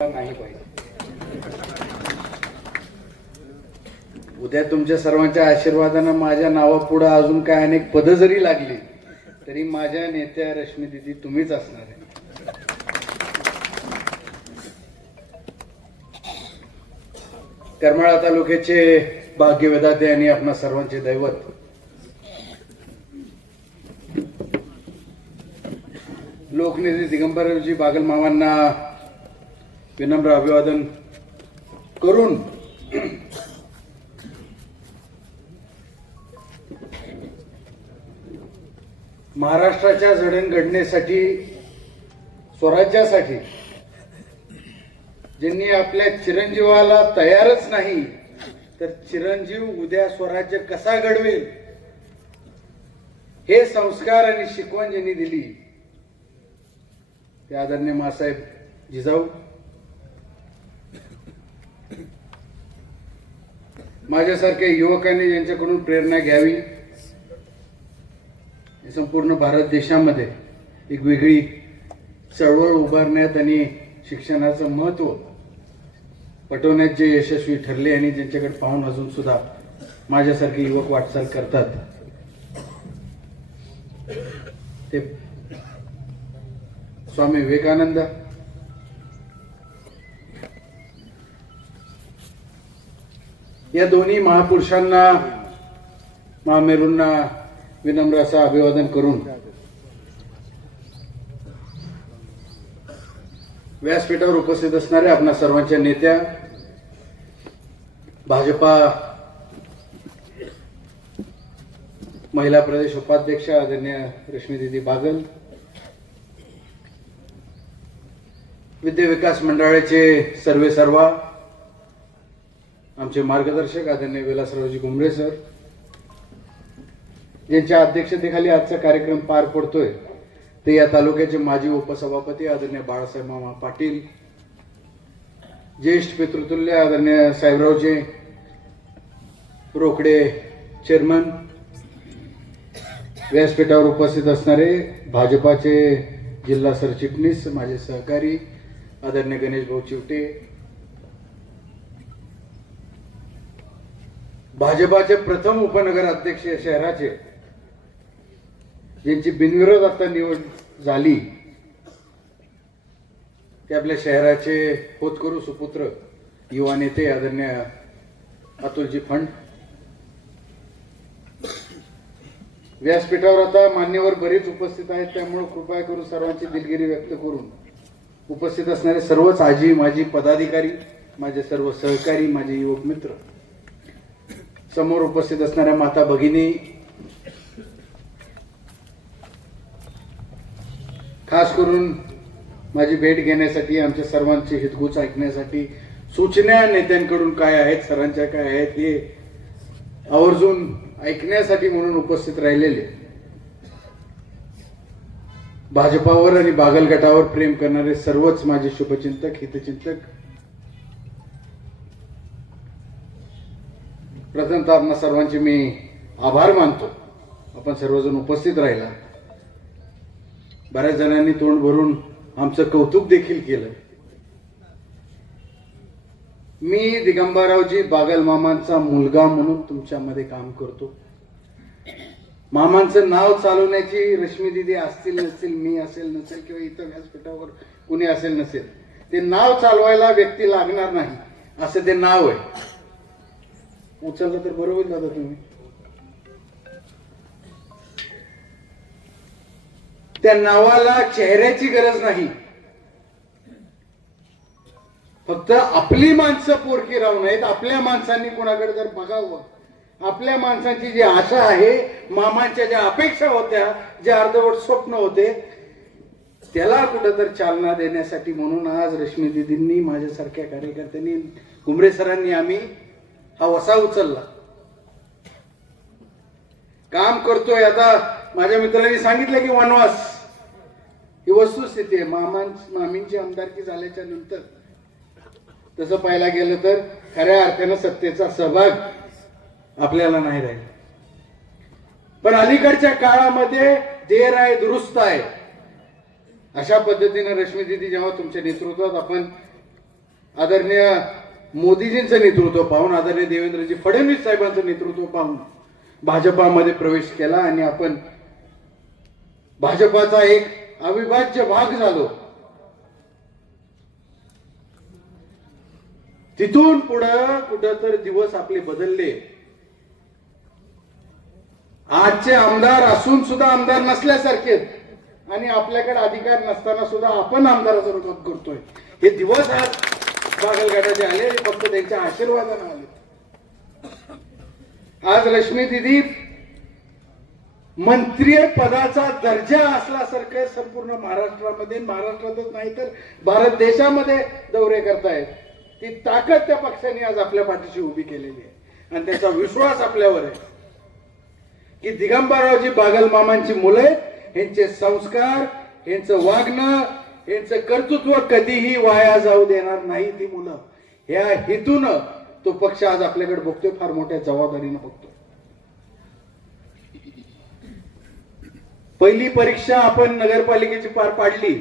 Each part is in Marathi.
नाही पाहिजे. उद्या तुमच्या सर्वांच्या आशीर्वादानं माझ्या नावापुढं अजून काय अनेक पदं जरी लागली तरी माझ्या नेत्या रश्मी दिदी तुम्हीच असणार आहे करमाळा तालुक्याचे भाग्यवेदाते आणि आपणा सर्वांचे दैवत. लोकनेते दिगंबरजी बागल मामांना विनम्र अभिवादन करून महाराष्ट्राच्या जडणघडणेसाठी स्वराज्यासाठी ज्यांनी आपल्या चिरंजीवाला तयारच नाही तर चिरंजीव उद्या स्वराज्य कसा घडवेल? हे संस्कार आणि शिकवण ज्यांनी दिली ते आदरणीय मासाहेब जिजाऊ माझ्यासारख्या युवकांनी यांच्याकडून प्रेरणा घ्यावी संपूर्ण भारत देशामध्ये एक वेगळी चळवळ उभारण्यात आणि शिक्षणाचं महत्त्व पटवण्यात जे यशस्वी ठरले आणि ज्यांच्याकडे पाहून अजून सुद्धा माझ्यासारखे युवक वाटचाल करतात. ते स्वामी विवेकानंद या दोन्ही महापुरुषांना महामेरूंना विनम्र असं अभिवादन करून व्यासपीठावर उपस्थित असणाऱ्या आपणा सर्वांच्या नेत्या भाजपा महिला प्रदेश उपाध्यक्ष आदरणीय रश्मीदिदी बागल विद्या विकास मंडळाचे सर्वे सर्वा आमचे मार्गदर्शक आदरणीय विलासरावजी घुमरे सर यांच्या अध्यक्षतेखाली आजचा कार्यक्रम पार पडतोय. ते या तालुक्याचे माजी उपसभापती आदरणीय बाळासाहेब मामा पाटील ज्येष्ठ पितृतुल्य आदरणीय साहेबरावचे रोकडे चेअरमन व्यासपीठावर उपस्थित असणारे भाजपाचे जिल्हा सरचिटणीस माझे सहकारी आदरणीय गणेश भाऊ चिवटे भाजपाचे प्रथम उपनगर अध्यक्ष शहराचे ज्यांची बिनविरोध आता निवड झाली. ते आपल्या शहराचे होतकरू सुपुत्र युवा नेते आदरणीय अतुलजी फंड. व्यासपीठावर आता मान्यवर बरेच उपस्थित आहेत त्यामुळे कृपया करून सर्वांची दिलगिरी व्यक्त करून उपस्थित असणारे सर्वच आजी माजी पदाधिकारी माझे सर्व सहकारी माझे युवक मित्र समोर उपस्थित असणाऱ्या माता भगिनी खास करून माझी भेट घेण्यासाठी आमच्या सर्वांची हितगुज ऐकण्यासाठी सूचना नेत्यांकडून काय आहेत सरांच्या काय आहेत हे आवर्जून ऐकण्यासाठी म्हणून उपस्थित राहिलेले. भाजपावर आणि बागल गटावर प्रेम करणारे सर्वच माझे शुभचिंतक हितचिंतक प्रथमतः आपणा सर्वांचे मी आभार मानतो. आपण सर्वजण उपस्थित राहिला. बऱ्याच जणांनी तोंड भरून आमचं कौतुक देखील केलं. मी दिगंबररावजी बागल मामांचा मुलगा म्हणून तुमच्यामध्ये काम करतो. मामांचं नाव चालवण्याची रश्मी दिदी असतील नसतील मी असेल नसेल किंवा इतर व्यासपीठावर कुणी असेल नसेल ते नाव चालवायला व्यक्ती लागणार नाही. असं ते नाव आहे. उचललं तर बरोबर दादा तुम्ही? त्या नावाला चेहऱ्याची गरज नाही. फक्त आपली माणसं पोरकी राहू नयेत. आपल्या माणसांनी कोणाकडे जर बघावं. आपल्या माणसांची जी आशा आहे मामांच्या ज्या अपेक्षा होत्या जे अर्धवट स्वप्न होते त्याला कुठं तर चालना देण्यासाठी म्हणून आज रश्मी दिदींनी माझ्यासारख्या कार्यकर्त्यांनी कुंभरे सरांनी आम्ही हा वसा उचलला. काम करतोय आता. माझ्या मित्रांनी सांगितलं की वनवास. ही वस्तुस्थिती आहे. मामां मामींची आमदारकी झाल्याच्यानंतर. तसं पाहायला गेलं तर खऱ्या अर्थानं सत्तेचा सहभाग आपल्याला नाही राहिला. पण अलीकडच्या काळामध्ये देर आहे दुरुस्त आहे अशा पद्धतीने रश्मी दिदी जेव्हा तुमच्या नेतृत्वात आपण आदरणीय मोदीजींचं नेतृत्व पाहून आदरणीय देवेंद्रजी फडणवीस साहेबांचं नेतृत्व पाहून भाजपामध्ये प्रवेश केला आणि आपण भाजपाचा एक अविभाज्य भाग झालो. तिथून पुढं कुठं तर दिवस आपले बदलले. आजचे आमदार असून सुद्धा आमदार नसल्यासारखे आणि आपल्याकडे अधिकार नसताना सुद्धा आपण आमदाराचं रूपात करतोय हे दिवस आज बागलघाटाचे आले फक्त त्यांच्या आशीर्वादाने आले. आज लक्ष्मी दिदी मंत्री पदाचा दर्जा असल्यासारखं संपूर्ण महाराष्ट्रामध्ये महाराष्ट्रातच नाही तर भारत देशामध्ये दौरे करतायत. ती ताकद त्या पक्षाने आज आपल्या पाठीशी उभी केलेली आहे. आणि त्याचा विश्वास आपल्यावर आहे. की दिगंबररावजी बागल मामांची मुले यांचे संस्कार यांचं वागणं यांचं कर्तृत्व कधीही वाया जाऊ देणार नाही ती मुलं. ह्या हेतून तो पक्ष आज आपल्याकडे बघतोय फार मोठ्या जबाबदारीनं बघतोय. पहिली परीक्षा आपण नगरपालिकेची पार पाडली.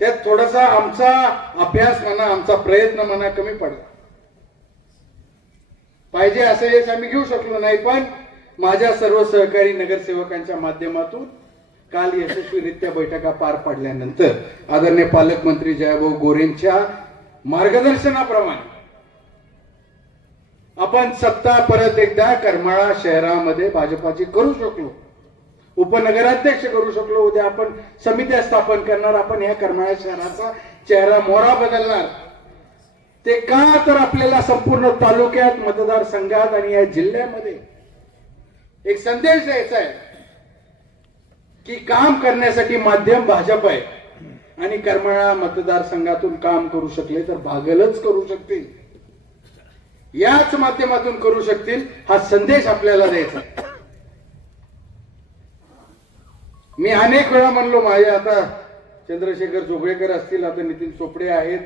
त्यात थोडासा आमचा अभ्यास म्हणा आमचा प्रयत्न म्हणा कमी पडला. पाहिजे असं यश आम्ही घेऊ शकलो नाही पण माझ्या सर्व सहकारी नगरसेवकांच्या माध्यमातून काल यशस्वीरित्या बैठका पार पाडल्यानंतर आदरणीय पालकमंत्री जयभाऊ गोरेंच्या मार्गदर्शनाप्रमाणे आपण सत्ता परत एकदा करमाळा शहरामध्ये भाजपाची करू शकलो. उपनगराध्यक्ष करू शकलो. उद्या आपण समित्या स्थापन करणार. आपण या करमाळा शहराचा चेहरा मोहरा बदलणार. ते का तर आपल्याला संपूर्ण तालुक्यात मतदारसंघात आणि या जिल्ह्यामध्ये एक संदेश द्यायचा आहे. की काम करण्यासाठी माध्यम भाजप आहे. आणि करमाळा मतदारसंघातून काम करू शकले तर भागलच करू शकतील. याच माध्यमातून करू शकतील हा संदेश आपल्याला द्यायचा मी अनेक वेळा म्हणलो माझे आता चंद्रशेखर जोगळेकर असतील आता नितीन चोपडे आहेत.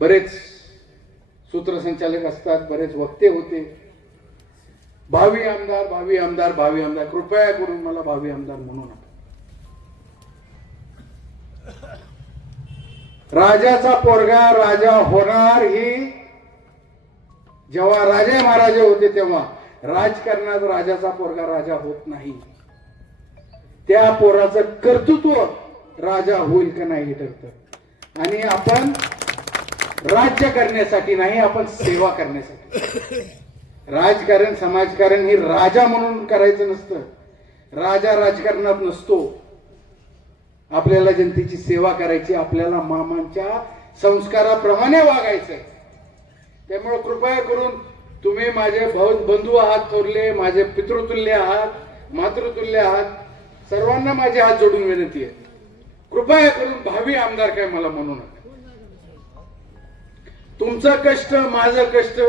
बरेच सूत्रसंचालक असतात बरेच वक्ते होते. भावी आमदार भावी आमदार भावी आमदार. कृपया करून मला भावी आमदार म्हणू नका. राजाचा पोरगा राजा होणार ही जेव्हा राजे महाराजे होते तेव्हा राजकारणात राजाचा पोरगा राजा होत नाही. त्या पोराचं कर्तृत्व राजा होईल का नाही हे ठरतं. आणि आपण राज्य करण्यासाठी नाही आपण सेवा करण्यासाठी. राजकारण समाजकारण हे राजा म्हणून करायचं नसतं. राजा राजकारणात नसतो. आपल्याला जनतेची सेवा करायची आपल्याला मामांच्या संस्काराप्रमाणे वागायचंय. त्यामुळे कृपया करून तुम्ही माझे भाऊ बंधू आहात थोरले माझे पितृतुल्य आहात मातृतुल्य आहात सर्वांना माझे हात जोडून विनंती आहे. कृपया करून भावी आमदार काय मला म्हणू नका. तुमचं कष्ट माझं कष्ट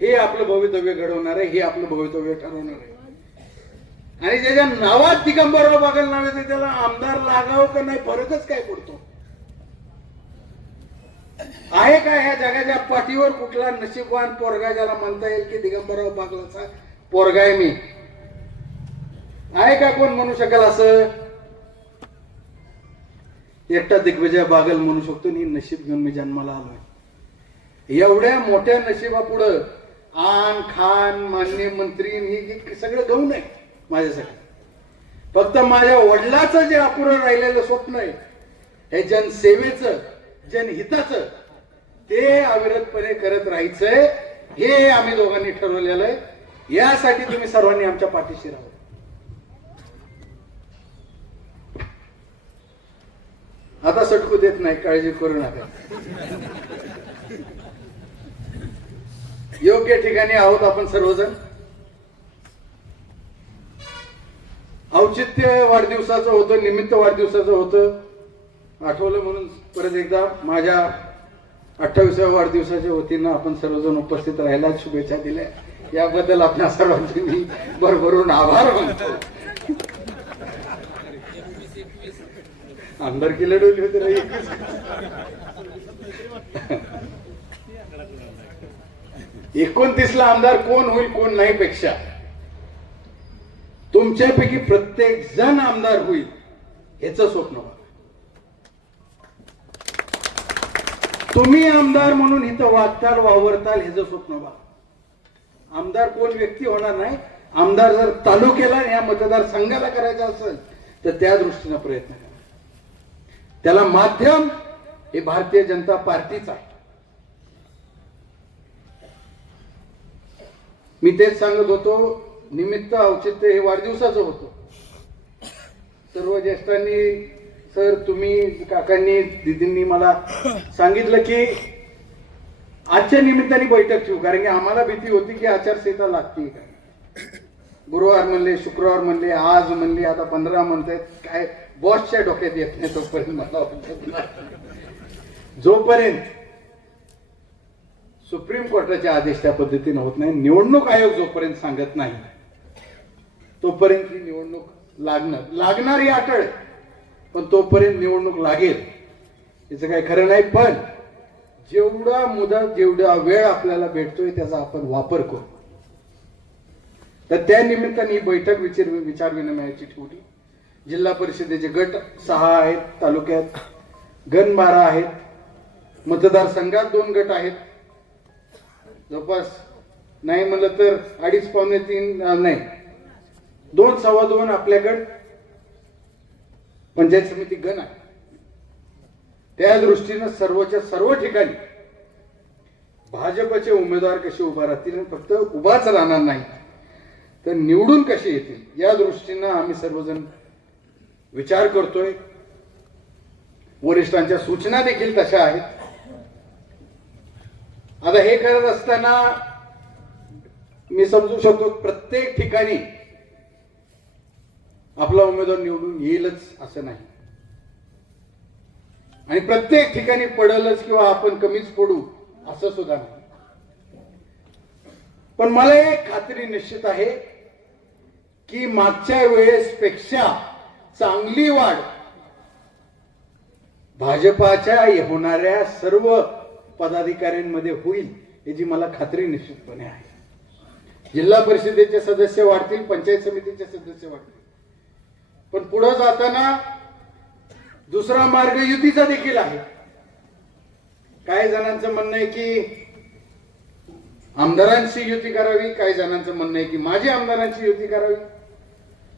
हे आपलं भवितव्य घडवणार आहे हे आपलं भवितव्य ठरवणार आहे. आणि ज्याच्या नावात दिगंबरराव बागल नाव येते त्याला आमदार लागावं का नाही फरकच काय पडतो? आहे का ह्या जगाच्या पाठीवर कुठला नशीबवान पोरगा ज्याला म्हणता येईल की दिगंबरराव बागलाचा पोरगा आहे मी? आहे का कोण म्हणू शकेल असं? एकटा दिग्विजय बागल म्हणू शकतो आणि नशीब घेऊन मी जन्माला आलोय. एवढ्या मोठ्या नशिबापुढं आन खान मान्य मंत्री हे सगळं गहू नाही माझ्यासाठी. फक्त माझ्या वडिलाचं जे अपुरं राहिलेलं स्वप्न आहे हे जनसेवेचं जनहिताचं ते अविरतपणे करत राहायचंय हे आम्ही दोघांनी ठरवलेलं आहे. यासाठी तुम्ही सर्वांनी आमच्या पाठीशी राहा. आता सटकू देत नाही काळजी करू नका. योग्य ठिकाणी आहोत आपण सर्वजण. औचित्य वाढदिवसाचं होतं निमित्त वाढदिवसाचं होतं. आठवलं म्हणून परत एकदा माझ्या अठ्ठावीसाव्या वाढदिवसाच्या वतीनं आपण सर्वजण उपस्थित राहायला शुभेच्छा दिल्या. याबद्दल आपल्या सर्वांचे मी भरभरून आभार मानतो. आमदार किल्ले डोली एकच. एकोणतीसला आमदार कोण होईल कोण नाही पेक्षा. तुमच्यापैकी प्रत्येक जण आमदार होईल याच स्वप्न बघा. तुम्ही आमदार म्हणून इथं वागताल वावरताल हे स्वप्न बा आमदार कोण व्यक्ती होणार नाही. आमदार जर तालुक्याला या मतदारसंघाला करायचा असेल तर त्या दृष्टीनं प्रयत्न करा. त्याला माध्यम हे भारतीय जनता पार्टीच आहे. मी तेच सांगत होतो निमित्त औचित्य हे वाढदिवसाचं होतं. सर्व ज्येष्ठांनी सर तुम्ही काकांनी दिदींनी मला सांगितलं की आजच्या निमित्ताने बैठक ठेवू कारण की आम्हाला भीती होती की आचारसंहिता लागते काय गुरुवार म्हणले शुक्रवार म्हणले आज म्हणले आता पंधरा म्हणतायत काय बॉसच्या डोक्यात येत नाही तोपर्यंत मला जोपर्यंत सुप्रीम कोर्टाचे आदेश त्या पद्धतीने होत नाही. निवडणूक आयोग जोपर्यंत सांगत नाही तोपर्यंत ही निवडणूक लागणार. लागणार ही अटळ पण तोपर्यंत निवडणूक लागेल याचं काही खरं नाही. पण जेवढा मुदत जेवढा वेळ आपल्याला भेटतोय त्याचा आपण वापर करू. तर त्या निमित्ताने ही बैठक विचार विचार विनिमयाची ठेवली. जिल्हा परिषदेचे गट सहा आहेत तालुक्यात गण बारा आहेत. मतदारसंघात दोन गट आहेत. जवळपास नाही म्हणलं तर अडीच पावणे तीन नाही. दोन सव्वा दोन आपल्याकडं पंचायत समिती गण आहे. त्या दृष्टीनं सर्वच्या सर्व ठिकाणी भाजपचे उमेदवार कसे उभा राहतील फक्त उभाच राहणार नाही तर निवडून कसे येतील या दृष्टीनं आम्ही सर्वजण विचार करतोय. वरिष्ठांच्या सूचना देखील तशा आहेत. आता हे करत असताना मी समजू शकतो प्रत्येक ठिकाणी आपला उमेदवार निवडून येईलच असं नाही. आणि प्रत्येक ठिकाणी पडलच किंवा आपण कमीच पडू असं सुद्धा नाही. पण मला एक खात्री निश्चित आहे की मागच्या वेळेस पेक्षा चांगली वाढ भाजपाच्या होणाऱ्या सर्व पदाधिकाऱ्यांमध्ये होईल याची मला खात्री निश्चितपणे आहे. जिल्हा परिषदेचे सदस्य वाढतील पंचायत समितीचे सदस्य वाढतील. पण पुढे जाताना दुसरा मार्ग युतीचा देखील आहे. काही जणांचं म्हणणं आहे की आमदारांशी युती करावी काही जणांचं म्हणणं आहे की माझी आमदारांची युती करावी.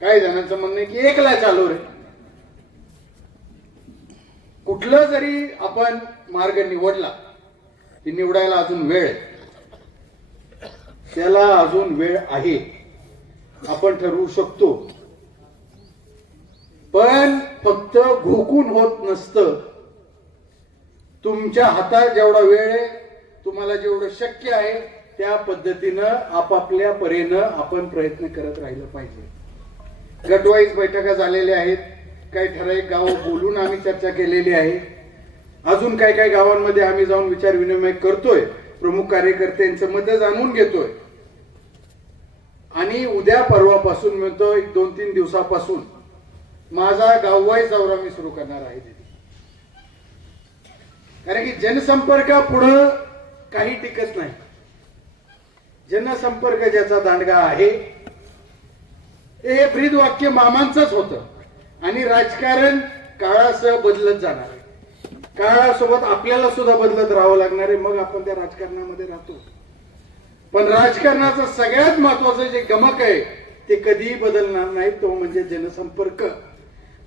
काही जणांचं म्हणणं आहे की एकला चालू रे. कुठलं जरी आपण मार्ग निवडला ती निवडायला अजून वेळ. आहे त्याला अजून वेळ आहे. आपण ठरवू शकतो. पण फक्त घोकून होत नसतं. तुमच्या हातात जेवढा वेळ आहे तुम्हाला जेवढं शक्य आहे त्या पद्धतीनं आपापल्या परीनं आपण प्रयत्न करत राहिलं पाहिजे. गटवाईज बैठका झालेल्या आहेत. काही ठराविक गाव बोलून आम्ही चर्चा केलेली आहे. अजून काही काही गावांमध्ये आम्ही जाऊन विचार विनिमय करतोय. प्रमुख कार्यकर्त्यांचं मत जाणून घेतोय. आणि उद्या परवापासून म्हणतो एक दोन तीन दिवसापासून. माझा गाववाई दौरा मी सुरू करणार आहे कारण की जनसंपर्क पुढं काही टिकत नाही. जनसंपर्क ज्याचा दांडगा आहे हे ब्रीद वाक्य मामांचंच होतं. आणि राजकारण काळासह बदलत जाणार काळासोबत आपल्याला सुद्धा बदलत राहावं लागणार आहे. मग आपण त्या राजकारणामध्ये राहतो. पण राजकारणाचं सगळ्यात महत्वाचं जे गमक आहे ते कधीही बदलणार नाही. तो म्हणजे जनसंपर्क.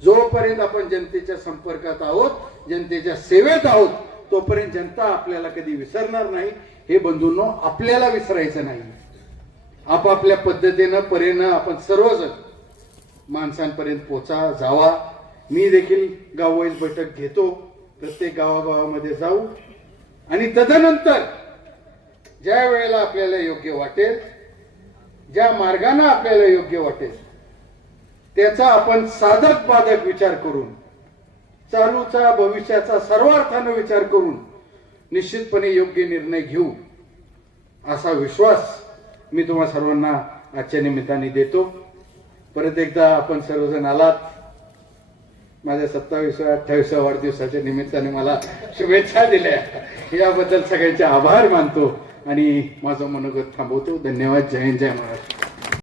जोपर्यंत आपण जनतेच्या संपर्कात आहोत जनतेच्या सेवेत आहोत तोपर्यंत जनता आपल्याला कधी विसरणार नाही. हे बंधूंनो आपल्याला विसरायचं नाही. आपापल्या पद्धतीनं परेनं आपण सर्वजण माणसांपर्यंत पोचा जावा. मी देखील गाववाईज बैठक घेतो. प्रत्येक गावागावामध्ये जाऊ. आणि तदनंतर ज्या वेळेला आपल्याला योग्य वाटेल ज्या मार्गाने आपल्याला योग्य वाटेल त्याचा आपण साधक बाधक विचार करून चालूचा भविष्याचा सर्वार्थानं विचार करून निश्चितपणे योग्य निर्णय घेऊ असा विश्वास मी तुम्हा सर्वांना आजच्या निमित्ताने देतो. परत एकदा आपण सर्वजण आलात. माझ्या सत्तावीसव्या अठ्ठावीसव्या वाढदिवसाच्या निमित्ताने मला शुभेच्छा दिल्या. याबद्दल सगळ्यांचे आभार मानतो आणि माझं मनोगत थांबवतो. धन्यवाद. जय हिंद जय महाराष्ट्र.